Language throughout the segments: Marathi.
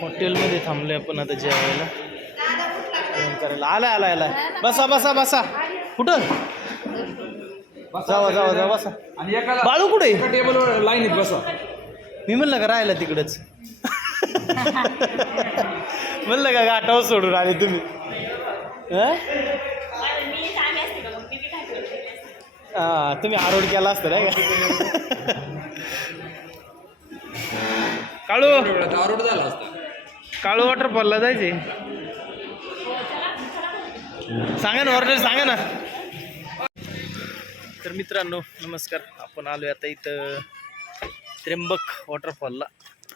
हॉटेलमध्ये थांबले आपण आता जेवायला. करायला. आला आला आला बसा बसा बसा. कुठं? जावा जावा जावा बसा. आणि एका बाळू कुठे? टेबलवर लाईनीत बसा. मी म्हणलं का राहिला तिकडच? म्हणलं का गाठावर सोडून आले तुम्ही? हं? तुम्ही आरोड केला असतं नाही का? काळू. दारोड झाला असता. काळू वॉटरफॉलला जायचे सांगा ना ऑर्डर सांगा ना. तर मित्रांनो नमस्कार. आपण आलो आता इथं त्र्यंबक वॉटरफॉलला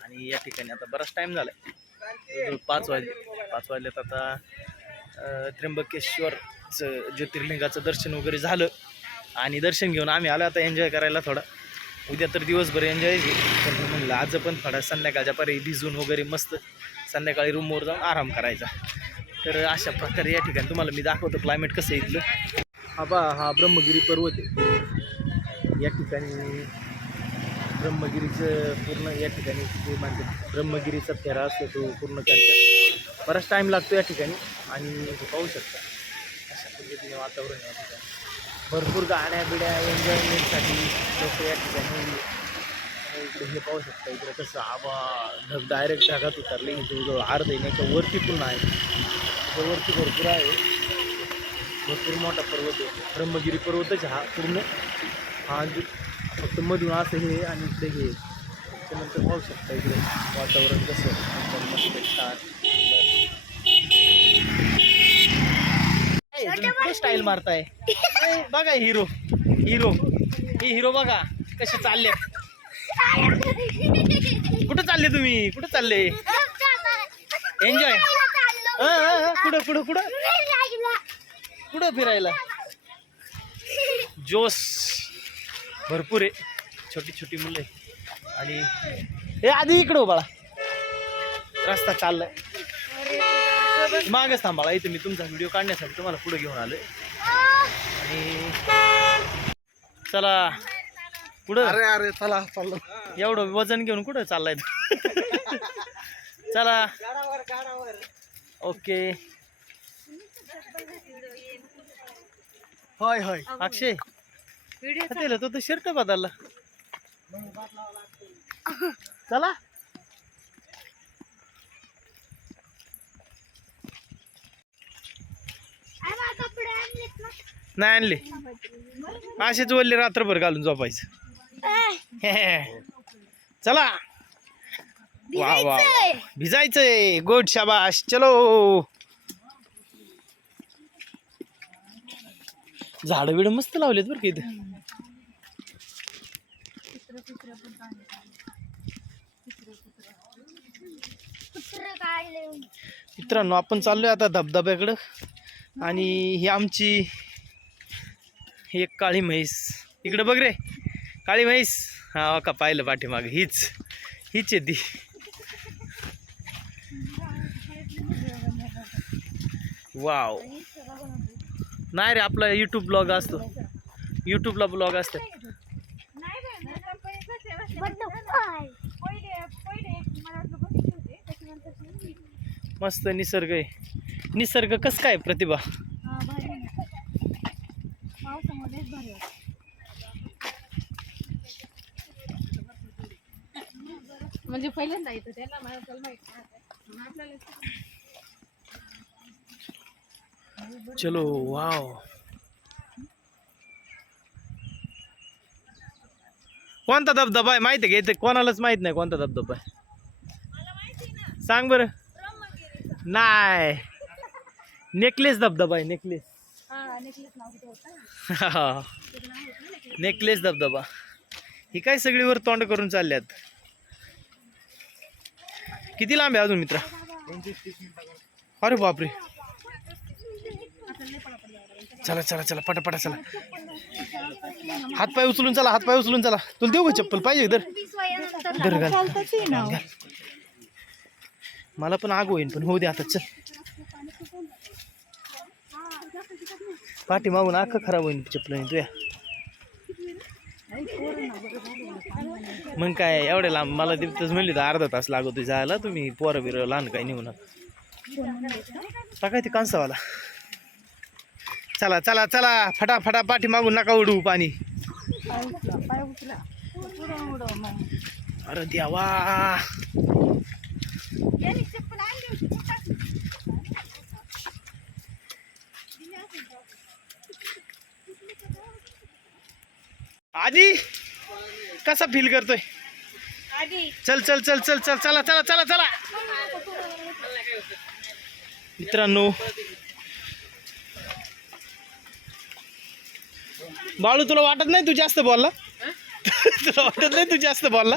आणि या ठिकाणी आता बराच टाईम झाला आहे पाच वाजले पाच वाजल्यात आता त्र्यंबकेश्वरचं ज्योतिर्लिंगाचं दर्शन वगैरे झालं. आणि दर्शन घेऊन आम्ही आलो आता एन्जॉय करायला थोडा. उद्या तर दिवसभर एन्जॉय पण म्हणलं आज पण थोडा संध्याकाळच्या परी भिजून वगैरे मस्त संध्याकाळी रूमवर जाऊन आराम करायचा. तर अशा प्रकारे या ठिकाणी तुम्हाला मी दाखवतो क्लायमेट कसं इथलं. हा बा हा ब्रह्मगिरी पर्वत आहे. या ठिकाणी ब्रह्मगिरीचं पूर्ण या ठिकाणी ते म्हणजे ब्रह्मगिरीचा फेरा असतो तो पूर्ण करतात. बराच टाईम लागतो या ठिकाणी आणि पाहू शकता. अशा पद्धतीने वातावरण या ठिकाणी. भरपूर गाड्या बिड्या एन्जॉयमेंटसाठी लोक या ठिकाणी इकडे हे पाहू शकता इकडे कसं आबा ढग डायरेक्ट ढगात उतरले जवळजवळ जो अर्ध येण्याच्या वरती पूर्ण आहे. त्याच्या वरती भरपूर आहे भरपूर मोठा पर्वत आहे. ब्रह्मगिरी पर्वतच हा पूर्ण. हा फक्त मधून असं हे आणि इकडे हे. त्याच्यानंतर पाहू शकता इकडे वातावरण कसं एकदम मस्त छान. स्टाईल मारताय? बघा हिरो. हिरो. हे हिरो बघा कसे चालले कुठं चालले तुम्ही? कुठं चालले? एन्जॉय कुठं कुठं कुठं? कुठं फिरायला? जोश. भरपूर आहे. छोटी छोटी मुलं आहे आणि हे आधी इकडं बाळा रस्ता चाललाय. मागच थांबाळा इथे मी तुमचा व्हिडिओ काढण्यासाठी तुम्हाला पुढे घेऊन आलोय. आणि चला. पुढं अरे अरे चला चाललो एवढं वजन घेऊन कुठं चाललाय? चला. ओके. होय होय. अक्षय तो? तर शर्ट बदलला? चला. नाही आणले. असेच वल्ले रात्रभर घालून झोपायचं. चला. वा वा भिजायचंय. गुड शाबाश. चलो. झाडं बिड मस्त लावलेत बरं का इथं. मित्रांनो आपण चाललोय आता धबधब्याकडं. आणि ही आमची ही एक काळी म्हैस. इकडं बघ रे. काळी म्हैस. हा का पाहिलं पाठीमाग? हीच. हीच आहे ती. वाव. नाही रे आपला यूट्यूब ब्लॉग असतो. यूट्यूबला ब्लॉग असतात. मस्त निसर्ग आहे. निसर्ग कसं काय प्रतिभा? म्हणजे पहिल्यांदा येतो त्याला मला चल माहीत आपल्याला चलो वाव. कोणता धबधबा आहे? माहिती आहे का? इथे कोणालाच माहीत नाही कोणता धबधबा आहे. सांग बरं. नाही. नेकलेस धबधबा आहे नेकलेस. हा नेकलेस नाव कुठं होतं? नेकलेस. धबधबा. ही काय सगळी वर तोंड करून चालल्यात? किती लांब आहे अजून मित्रा? अरे बापरे. चला चला चला पटापटा चला. हातपाय उचलून चला हातपाय उचलून चला. तुला देऊ का चप्पल? पाहिजे तर दर घाल. घाल. मला पण आग होईन पण होऊ दे आता चल. पाठीमागून आख खराब होईन चप्पल तुया. मग काय एवढे लांब मला तिथंच म्हणली तर अर्धा तास लागतो जायला तुम्ही पोरं बिरं लहान काही नेऊ नका. काय ते कांसावाला. चला चला चला फटा फटा पाठी मागून नका उडू पाणी. अरे देवा यांनी चप्पल आणली होती आधी कसा फील करतोय? चल चल चल चल चल चला चला चला चला. मित्रांनो बाळू तुला वाटत नाही तू जास्त बोलला? तुला वाटत नाही तू जास्त बोलला?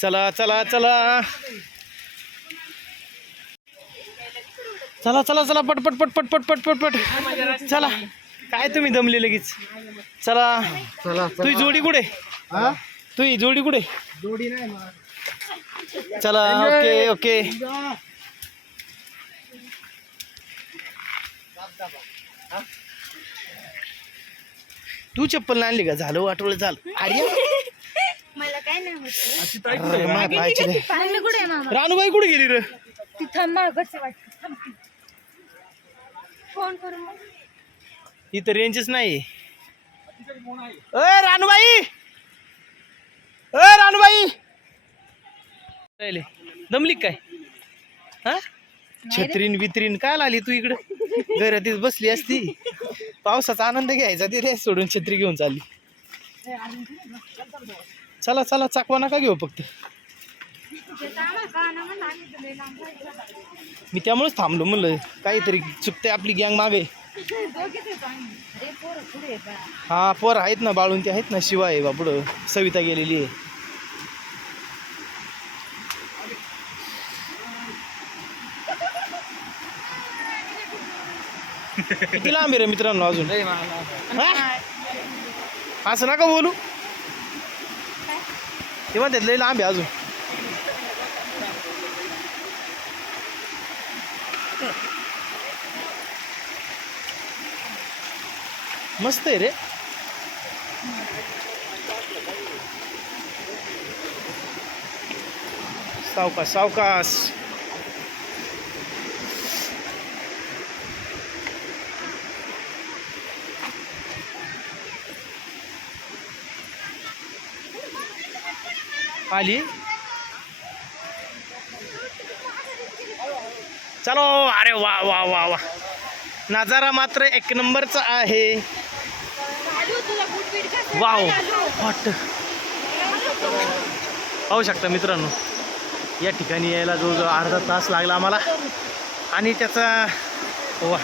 चला चला चला. चला चला चला पट पट पट पट पट पट पट पट. चला. काय तुम्ही दमले लगेच? चला. चला तुझी जोडी कुठे? तुझी जोडी कुठे? चला ओके ओके. तू चप्पल नाही आणली का? झालं वाटवलं चाल अरे मला काय नाही रानूबाई कुठे गेली रे? तिथं मागच वाटत. फोन करून. इथं रेंजच नाही अय रानूबाई! अय रानूबाई! राहिले. दमली का काय? हा? छत्रीन बित्रीन काय आली तू इकडं? घरातीच बसली असती. पावसाचा आनंद घ्यायचा ती रे सोडून छत्री घेऊन चालली. चला चला चाकवा नका घेऊ फक्त. मी त्यामुळेच थांबलो म्हणलं काहीतरी चुकते आपली गँग मागे. हा पोर आहेत ना बाळून ते आहेत ना शिवाय बा पुढं सविता गेलेली आहे. किती लांब रे मित्रांनो अजून? हा? असं नका बोलू. ते म्हणतात लय लांब आहे अजून. मस्त आहे रे. सावकाश सावकाश. आली. चलो अरे वा वा वा वा. नजारा मात्र एक नंबरचा आहे लालू, तुला बूट बीट घातलं वाव. हॉट पाहू शकता मित्रांनो. या ठिकाणी यायला जवळजवळ अर्धा तास लागला आम्हाला. आणि त्याचा वा.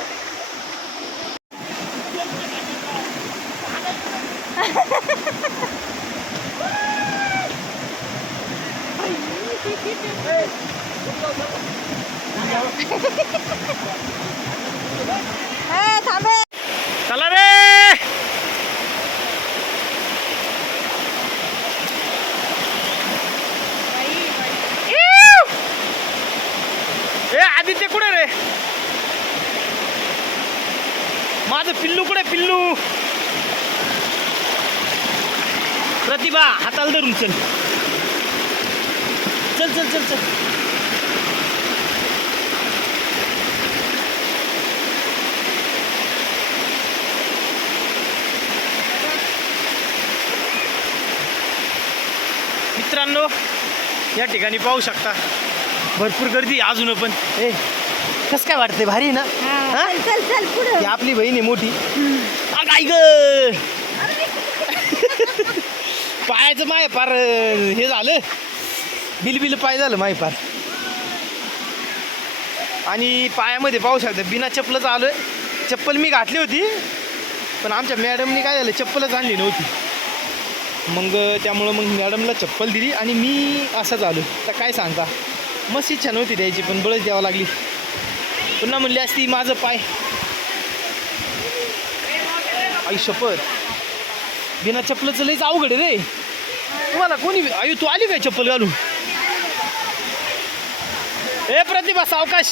थांबे चला रे ए आदित्य कुठे रे? माझं पिल्लू कुठे पिल्लू? प्रतिभा हाताला धरून चल. चल चल चल चल. मित्रांनो या ठिकाणी पाहू शकता. भरपूर गर्दी आहे अजून पण. ए कस काय वाटते भारी ना? हा? चल चल चल पुढे. ती आपली बहीण आहे मोठी. आ, काय ग! पायाचं माय पार अं, हे झालं. बिल बिल पाय झालं माय पार. आणि पायामध्ये पाहू शकता बिना चप्पलच आलोय. चप्पल मी घातली होती पण आमच्या मॅडमनी काय झालं चप्पलच आणली नव्हती. मग त्यामुळं मग मॅडमला चप्पल दिली आणि मी असंच आलो तर काय सांगता? मस्त इच्छा नव्हती द्यायची पण बळच द्यावं लागली. पुन्हा म्हणली असती माझं पाय. आई शपथ. बिना चप्पलचं लईच अवघड आहे रे. तुम्हाला कोणी आई तू आली काय चप्पल घालू ए प्रतिभा सावकाश.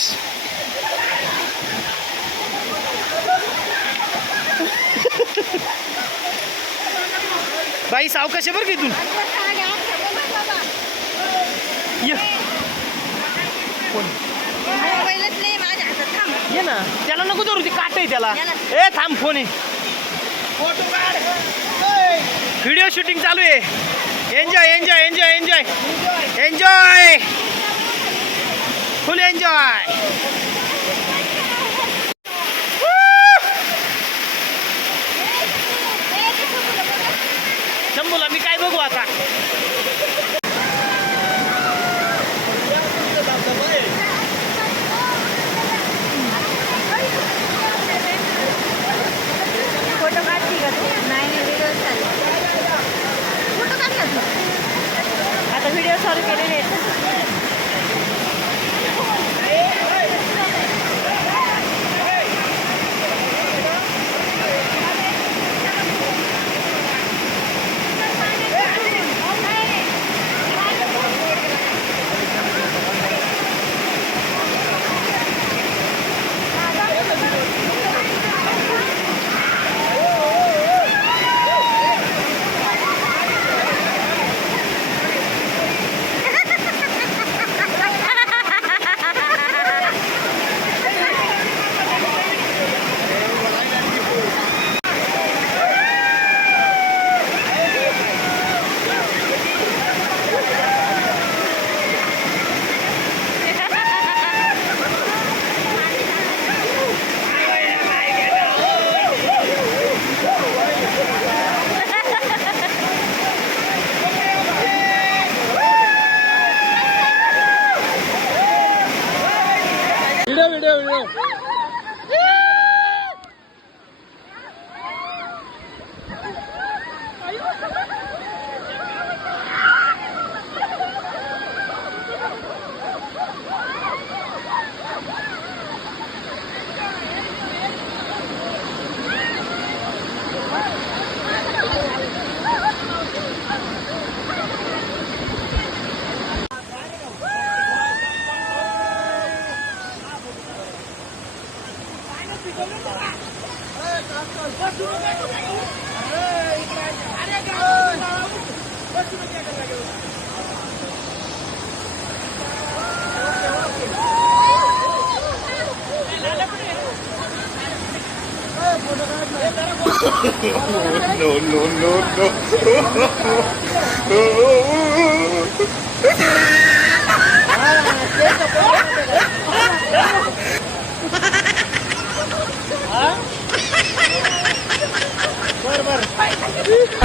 बाई सावकाश आहे बरं की तू मोबाईलच नाही माझ्या हातात. थांब. ये ना. त्याला नको धरू ती काट आहे त्याला. याला. ए थांब फोन आहे व्हिडिओ शूटिंग चालू आहे. Enjoy enjoy enjoy enjoy enjoy full enjoy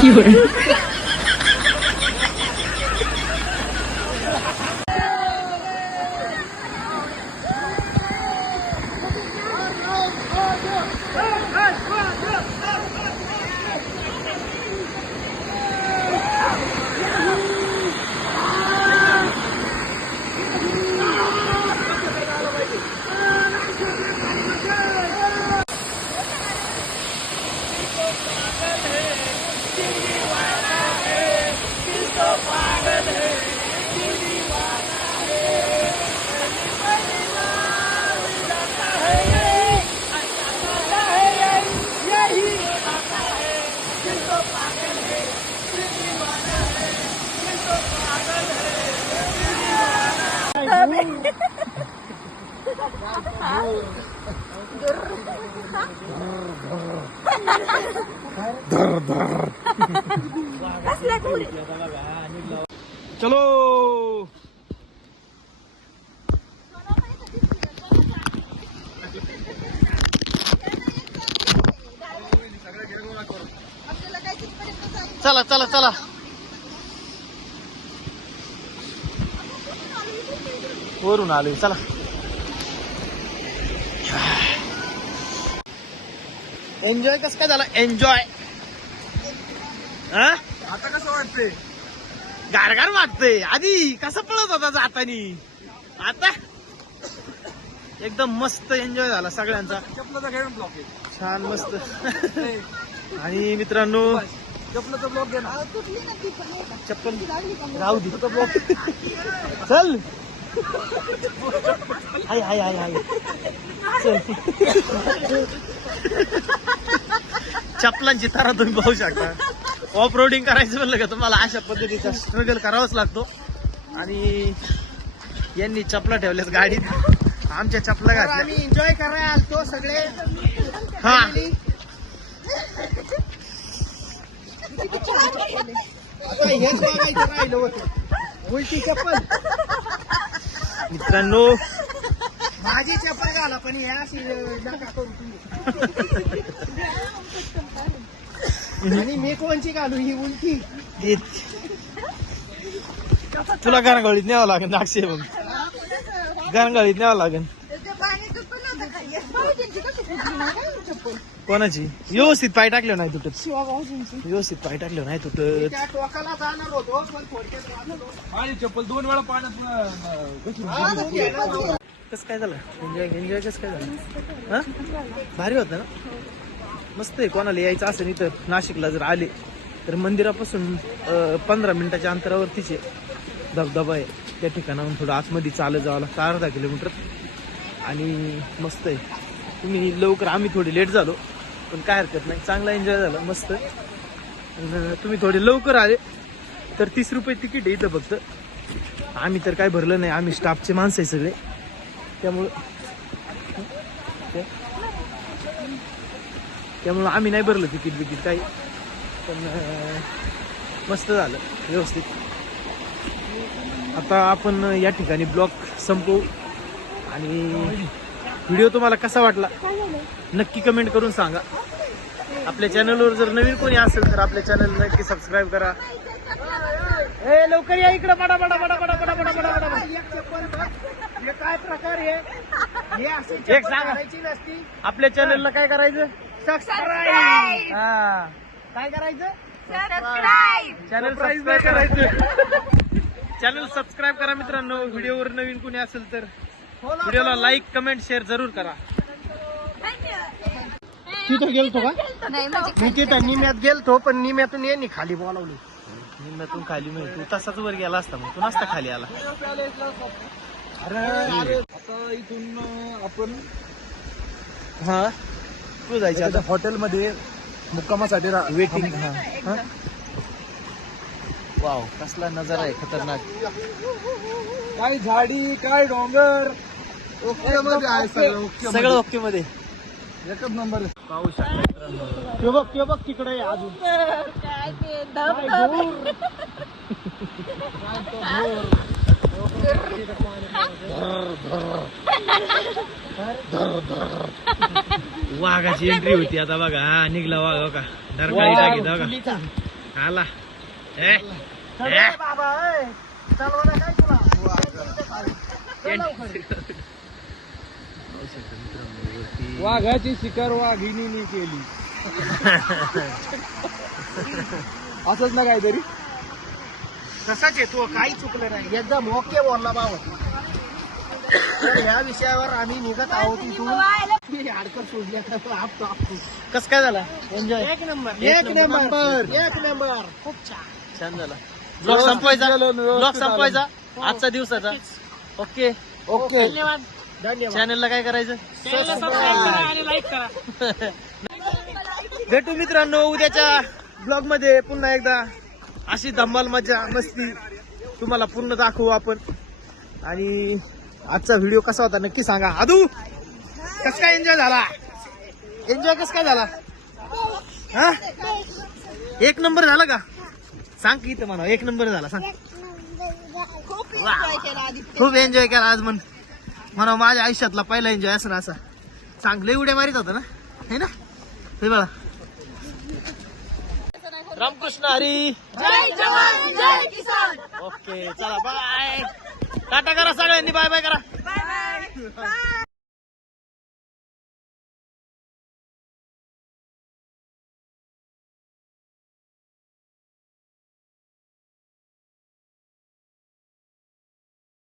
Yura. Thank you. चलो चला चला चला. वरून आलोय चला. एन्जॉय कस काय झाला? एन्जॉय हा? आता कसं वाटतंय? गारगार वाटतंय. आधी कसं पळत होता जातानी? आता? एकदम मस्त एन्जॉय झाला सगळ्यांचा. चपलाचा घेऊन ब्लॉक आहे. छान मस्त. आणि मित्रांनो चपलाचा ब्लॉक घे ना. चप्पल राहू दे. चल. हाय हाय हाय हाय. चल. चपलांची तारा तुम्ही पाहू शकता. ऑफ रोडिंग करायचं म्हणलं का तुम्हाला? अशा पद्धतीचा स्ट्रगल करावाच लागतो. आणि यांनी चपला ठेवल्यात गाडीत. आमच्या चपला घातल्या. एन्जॉय करायला आलतो सगळे. हा. आता हेच बघायचं राहिलं होतं. उलटी चप्पल. मित्रांनो. माझी चप्पल घाला पण अशी नका करू तुम्ही. आणि मी कोणची घालू ही उलटी. हे- तुला गरंगाळीत न्यावं लागेल नागशे मग गरंगाळीत न्यावं लागेल. कोणाची? व्यवस्थित पाय टाकले नाही तुटत. व्यवस्थित पाय टाकले नाही तुटत. त्या टोकाला जाणार होतो पण थोडक्यात वाचलो. माझी चप्पल दोन वेळा पाण्यात. कसं काय झालं? एन्जॉय एन्जॉय कसं काय झालं? हा? भारी होतं ना? मस्त आहे कोणाला यायचं असेल इथं नाशिकला जर आले तर मंदिरापासून पंधरा मिनिटाच्या अंतरावरतीच आहे. धबधबा आहे. त्या ठिकाणाहून थोडं आतमध्ये चालत जावं लागतं अर्धा किलोमीटर. आणि मस्त आहे. तुम्ही लवकर आम्ही थोडी लेट झालो. पण काय हरकत नाही. चांगला एन्जॉय झाला मस्त. आणि तुम्ही थोडे लवकर आले तर तीस रुपये तिकीट आहे इथं फक्त. आम्ही तर काय भरलं नाही आम्ही स्टाफचे माणसं आहे सगळे. त्यामुळं ते- त्यामुळं आम्ही नाही भरलं तिकीट बिकीट काही. पण मस्त झालं व्यवस्थित. आता आपण या ठिकाणी ब्लॉक संपवू. आणि व्हिडिओ तुम्हाला कसा वाटला? नक्की कमेंट करून सांगा. आपल्या चॅनलवर जर नवीन कोणी असेल तर आपल्या चॅनल नक्की सबस्क्राईब करा. ए लवकर या इकडं. बडा बडा बडा बडा बडा बडा बडा बडा बडा एक चप्पल बघ. हे काय प्रकार आहे हे अशी एक चप्पल सांगा. घालायची नसती. आपल्या चॅनलला काय करायचं? सबस्क्राईब हा. काय करायचं? चॅनल सबस्क्राईब करायचं. चॅनल सबस्क्राईब करा मित्रांनो. व्हिडिओवर नवीन कोणी असेल तर. व्हिडिओला लाईक कमेंट शेअर जरूर करा. तिथं गेलतो का? नाही म्हणजे मी तिथं निम्यात गेलतो पण निम्यातून यांनी खाली बोलावली. निम्म्यातून खाली मिळतो तू तसाच वर गेला असता मग तू नसता खाली आला. अरे आता इथून आपण हा? तू जायचं आता. हॉटेलमध्ये मुक्कामासाठी वेटिंग हा. वाव कसला नजारा आहे खतरनाक. काय झाडी काय डोंगर? ओके मध्ये आहे सगळं ओके. सगळं ओके मध्ये एकच नंबर. पाहू शकता मित्रांनो. ते बघ ते बघ तिकडे आहे अजून. काय ते धबधबे. वाघाची एंट्री होती आता बघा. हा निघला वाघ हो का? डरकाळी मुलीचा. का? आला. ए बाबा काय तुला? वाघाची शिकार वाघिणीने केली. असंच ना काहीतरी? तसाच आहे तो काही चुकलं नाही. एकदम ओके बोलला बाबा. तर ह्या विषयावर आम्ही निघत आहोत इथून. मी हाडकर सोडल्या आपतो आपतो कस काय झाला? एन्जॉय एक नंबर. एक नंबर. एक नंबर. खूप छान. छान झाला. ब्लॉग संपवायचा? ब्लॉग संपवायचा? आजचा दिवसाचा ओके. ओके. धन्यवाद. चॅनलला काय करायचं? आणि लाईक करा. भेटू मित्रांनो उद्याच्या ब्लॉगमध्ये. पुन्हा एकदा अशी धम्माल मजा मस्ती तुम्हाला पूर्ण दाखवू आपण. आणि आजचा व्हिडिओ कसा होता नक्की सांगा. आदू कस काय एन्जॉय झाला? एन्जॉय कस काय झाला? हा? एक नंबर झाला का? सांग की इथं म्हणा. एक नंबर झाला सांग. खूप एन्जॉय केला आज म्हण. म्हणा माझ्या आयुष्यातला पहिला एन्जॉय असं ना असा. चांगले उड्या मारित होता ना? हे ना? हे बघा. रामकृष्ण हरी. जय जवान जय किसान. ओके चला बाय टाटा करा सगळ्यांनी बाय बाय करा. Bye bye